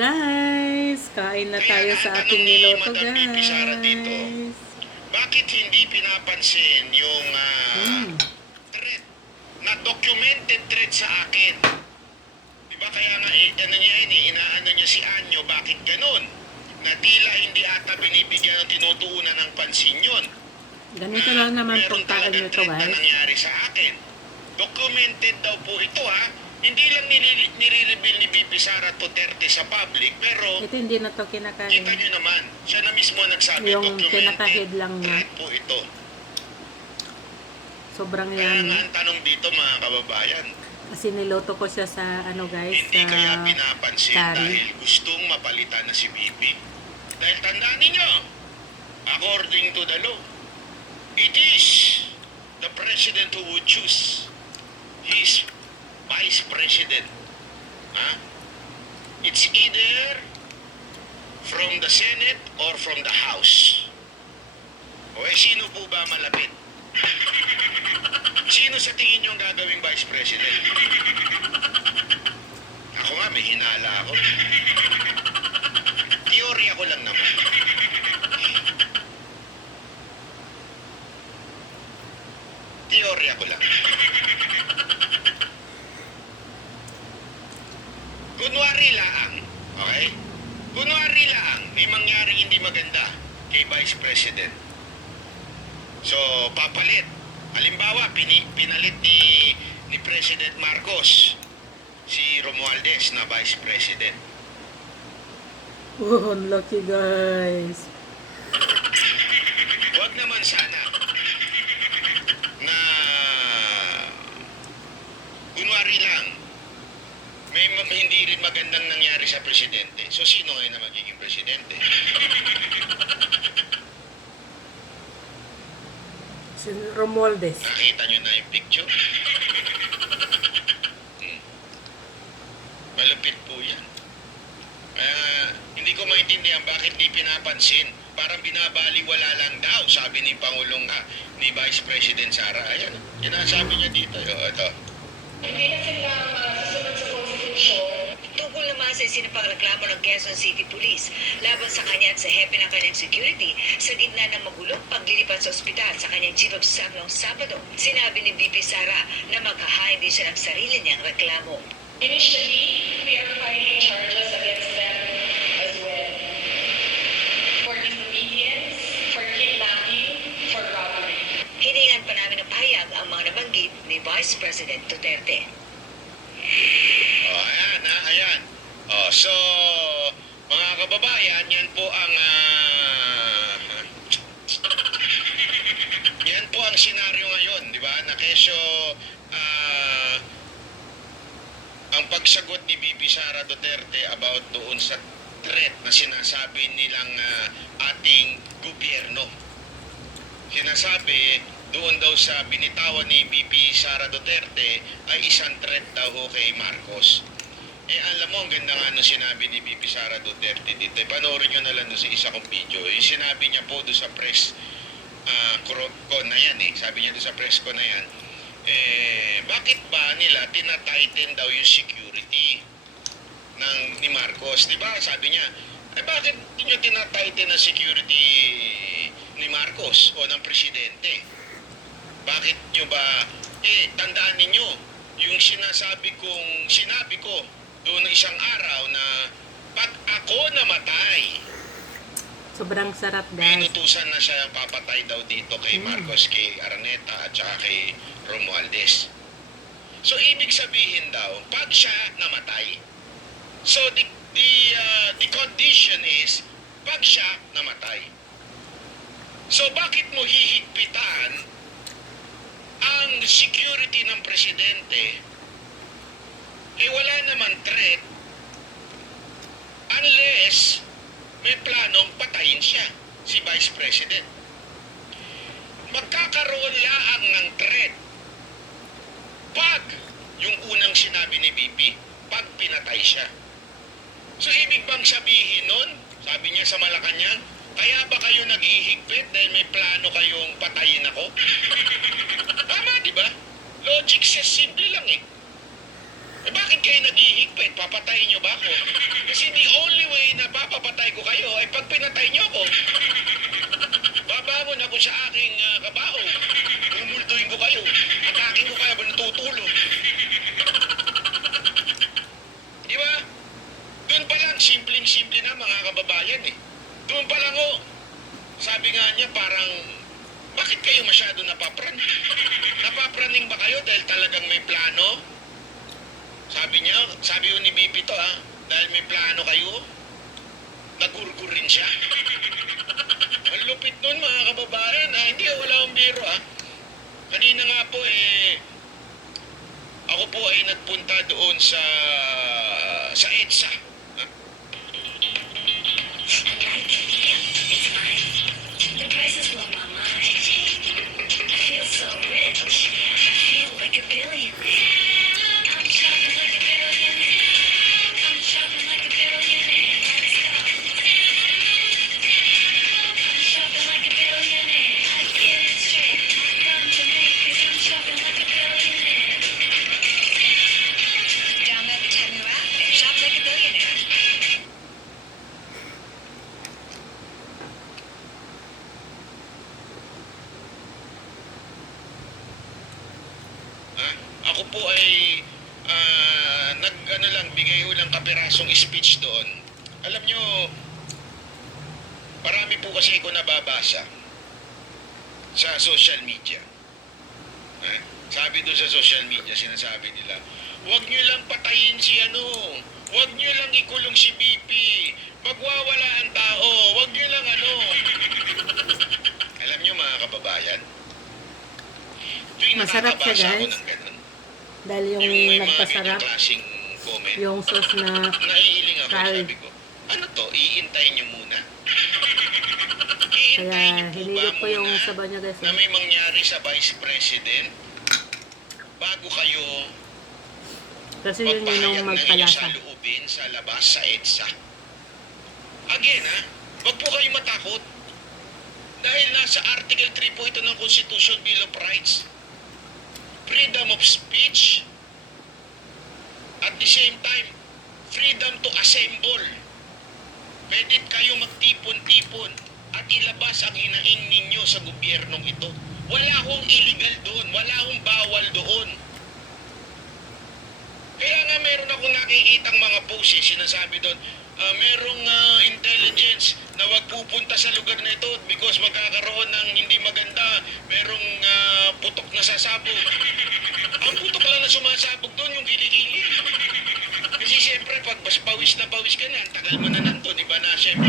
guys, kain na tayo sa ating niloto Sara dito. guys. Bakit hindi pinapansin yung ah, Mm. threat na documented threat sa akin? Di ba kaya nga, eh, ano niya yun eh, inaano niya si Anyo, bakit ganun? Na tila hindi ata binibigyan ng tinutuunan ng pansin yun. Ganito lang naman Meron pong talagang nito threat na guys. nangyari sa akin. Documented daw po ito ha. Hindi lang nili- nire-reveal ni BP Sara Duterte sa public, pero Ito hindi na to kinakain. kita nyo naman, siya na mismo nagsabi, Yung pinaka-head lang niya. threat po ito. Sobrang Kaya nga yummy. ang tanong dito mga kababayan, Kasi niloto ko siya sa ano guys, hindi sa kaya pinapansin curry. dahil gustong mapalitan na si BP? Dahil tandaan ninyo, according to the law, it is the president who would choose his vice president. Ha? It's either from the Senate or from the House. O eh, sino po ba malapit? Sino sa tingin nyo ang gagawing vice president? Ako nga, may hinala ako. Teorya ko lang naman. Teorya ko lang. Kunwari lang, okay? Kunwari lang, may mangyaring hindi maganda kay Vice President. So, papalit. Halimbawa, pini, pinalit ni, ni President Marcos si Romualdez na Vice President. Oh, ang lucky guys. Huwag naman sana na kunwari lang may ma- hindi rin magandang nangyari sa presidente. So sino ngayon na magiging presidente? Si Romualdez. Nakita nyo na yung picture? Hmm. Malupit po yan. Kaya hindi ko maintindihan bakit di pinapansin. Parang binabaliwala lang daw, sabi ni Pangulong ah, ni Vice President Sara. Ayan, yan ang sabi niya dito. Yo, ito. Hindi na sila masusunod sa Constitution. Tungkol naman sa isinapang reklamo ng Quezon City Police laban sa kanya at sa hepe ng kanyang security sa gitna ng magulong paglilipat sa ospital sa kanyang chief of staff noong Sabado. Sinabi ni BP Sara na maghahain din siya ng sarili niyang reklamo. Initially, we are filing charges against them as well. For disobedience, for kidnapping, for robbery. Hiningan pa namin ng pahayag ang mga nabanggit ni Vice President Duterte. Oh, ayan, ha, ayan. Oh, so, mga kababayan, yan po ang ah, yan po ang senaryo ngayon, di ba? Na kesyo ah, ang pagsagot ni BP Sara Duterte about doon sa threat na sinasabi nilang ah, ating gobyerno. Sinasabi doon daw sa binitawan ni BP Sara Duterte ay isang threat daw ho kay Marcos. Eh alam mo, ang ganda nga nung sinabi ni BP Sara Duterte dito. Eh, panoorin nyo na lang doon sa isa kong video. Yung sinabi niya po doon sa press ah, cro- con na yan eh. Sabi niya doon sa press con na yan. Eh, bakit ba nila tinatighten daw yung security ng ni Marcos? Di ba? Sabi niya, eh bakit niyo tinatighten ang security ni Marcos o ng presidente? Bakit nyo ba, eh, tandaan ninyo, yung sinasabi kong, sinabi ko doon isang araw na pag ako namatay, Sobrang sarap guys. inutusan na siya papatay daw dito kay Mm. Marcos, kay Araneta at saka kay Romualdez. So, ibig sabihin daw, pag siya namatay, so the, the, uh, the condition is, pag siya namatay. So, bakit mo hihigpitan ang security ng presidente eh wala naman threat unless may planong patayin siya, si Vice President. Magkakaroon laang ng threat pag yung unang sinabi ni BP, pag pinatay siya. So ibig bang sabihin nun, sabi niya sa Malacanang, kaya ba kayo nag-ihigpit dahil may plano kayong patayin ako? Tama, di ba? Logic says simple lang eh. Eh bakit kayo nag-ihigpit? Papatayin niyo ba ako? Kasi the only pinatay niyo ako. Babangon ako sa aking uh, kabao. Umultuin ko kayo. Atakin ko kayo habang natutulog. Di ba? Doon pa lang, simpleng-simple na mga kababayan eh. Doon pa lang oh. Sabi nga niya parang, bakit kayo masyado napapran? Napapraning ba kayo dahil talagang may plano? Sabi niya, sabi yun ni BP to ah, dahil may plano kayo, nagurgur rin siya. Ang lupit nun mga kababayan ah, hindi wala akong biro ah. Kanina nga po eh, ako po ay nagpunta doon sa sa EDSA. Ako po ay ah, nag ano lang, bigay ko lang kapirasong speech doon. Alam nyo, marami po kasi ako nababasa sa social media. Eh, sabi doon sa social media, sinasabi nila, huwag nyo lang patayin si ano, huwag nyo lang ikulong si BP, magwawala ang tao, huwag nyo lang ano. Alam nyo mga kababayan, tuwing Masarap siya, nakakabasa ako guys. ng ganun, Dahil yung, nagpasarap, yung sauce na ko, ano to, iintayin nyo muna? Iintayin po hinigit ko yung sabaw niya guys. na may mangyari sa Vice President bago kayo Kasi yun yun yung magpalasa. saloobin sa labas sa EDSA. Again ha, wag po kayo matakot. Dahil nasa Article 3 po ito ng Constitution Bill of Rights. Freedom of speech. At the same time, freedom to assemble. Pwede kayo magtipon-tipon at ilabas ang hinaing ninyo sa gobyernong ito. Wala akong illegal doon. Wala akong bawal doon. Kaya nga meron akong nakikitang mga posts eh, sinasabi doon, ah, merong ah, intelligence na wag pupunta sa lugar na ito because magkakaroon ng hindi maganda, merong ah, putok na sasabog. Ang putok lang na sumasabog doon, yung kilikili. Kasi siyempre, pag bas pawis na pawis ka na, ang tagal mo na nandun, iba na siyempre,